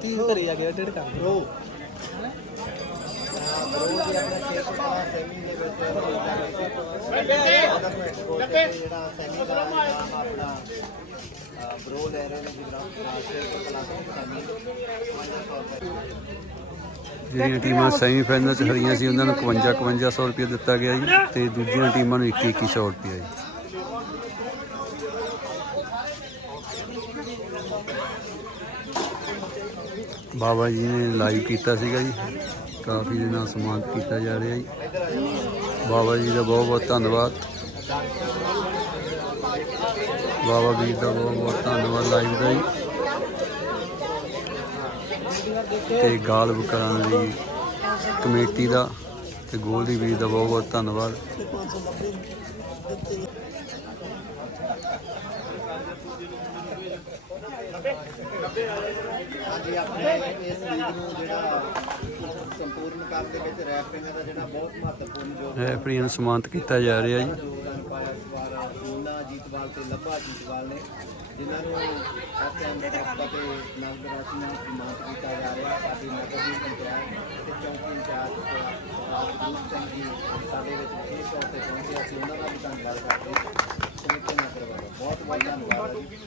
ਕੀ ਘਰੇ ਜਾ ਕੇ ਐਡਿਟ ਕਰ ਲਓ ਬਰੋ ਲੈ ਰਹੇ ਨੇ ਜਿਗਰਾਮ ਜਿਹੜੀਆਂ ਟੀਮਾਂ ਸੈਮੀਫਾਈਨਲ ਚ ਹਰੀਆਂ ਸੀ ਉਹਨਾਂ ਨੂੰ 51 5100 ਰੁਪਏ ਦਿੱਤਾ ਗਿਆ ਜੀ ਤੇ ਦੂਜੀਆਂ ਟੀਮਾਂ ਨੂੰ 21 2100 ਰੁਪਏ ਜੀ। ਬਾਬਾ ਜੀ ਨੇ ਲਾਈਵ ਕੀਤਾ ਸੀਗਾ ਜੀ। ਕਾਫੀ ਦੇ ਨਾਲ ਸਨਮਾਨਿਤ ਕੀਤਾ ਜਾ ਰਿਹਾ ਜੀ। ਬਾਬਾ ਜੀ ਦਾ ਬਹੁਤ ਬਹੁਤ ਧੰਨਵਾਦ। ਬਾਬਾ ਵੀਰ ਦਾ ਬਹੁਤ ਬਹੁਤ ਧੰਨਵਾਦ ਲਾਈਵ ਦਾ ਜੀ। ਤੇ ਗਾਲਬ ਕਰਾਂ ਦੀ ਕਮੇਟੀ ਦਾ ਤੇ ਗੋਲਦੀ ਵੀਰ ਦਾ ਬਹੁਤ ਬਹੁਤ ਧੰਨਵਾਦ। ਹਾਂਜੀ ਆਪਣੇ ਇਸ ਲੀਗ ਨੂੰ ਜਿਹੜਾ ਸੰਪੂਰਨ ਕਰਨ ਦੇ ਵਿੱਚ ਰੈਫਰਿੰਗ ਦਾ ਜਿਹੜਾ ਬਹੁਤ ਮਹੱਤਵਪੂਰਨ ਯੋਗਦਾਨ ਰੈਫਰੀਆਂ ਨੂੰ ਸਨਮਾਨਿਤ ਕੀਤਾ ਜਾ ਰਿਹਾ ਜੀ। ਯੋਗਦਾਨ ਪਾਇਆ ਇਸ ਵਾਰ ਸੋਨਾ ਜੀਤਵਾਲ ਤੇ ਲੱਭਾ ਜੀਤਵਾਲ ਨੇ ਜਿਨ੍ਹਾਂ ਨੂੰ ਐਫਐਮ ਦੇ ਕੱਪ ਤੇ ਨਗਦ ਰਾਸ਼ੀ ਨਾਲ ਸਨਮਾਨਿਤ ਕੀਤਾ ਜਾ ਰਿਹਾ। ਸਾਡੀ ਨਗਰ ਦੀ ਪੰਚਾਇਤ ਤੇ ਚੌਂਕੀ ਇੰਚਾਰਜ ਰਾਜਦੀਪ ਸਿੰਘ ਜੀ ਸਾਡੇ ਵਿੱਚ ਵਿਸ਼ੇਸ਼ ਤੌਰ ਤੇ ਪਹੁੰਚੇ ਅਸੀਂ ਉਹਨਾਂ ਦਾ ਵੀ ਧੰਨਵਾਦ ਕਰਦੇ ਹਾਂ। ਕਮੇਟੀ ਨਗਰ ਵੱਲੋਂ ਬਹੁਤ ਬਹੁਤ ਧੰਨਵਾਦ ਹੈ ਜੀ।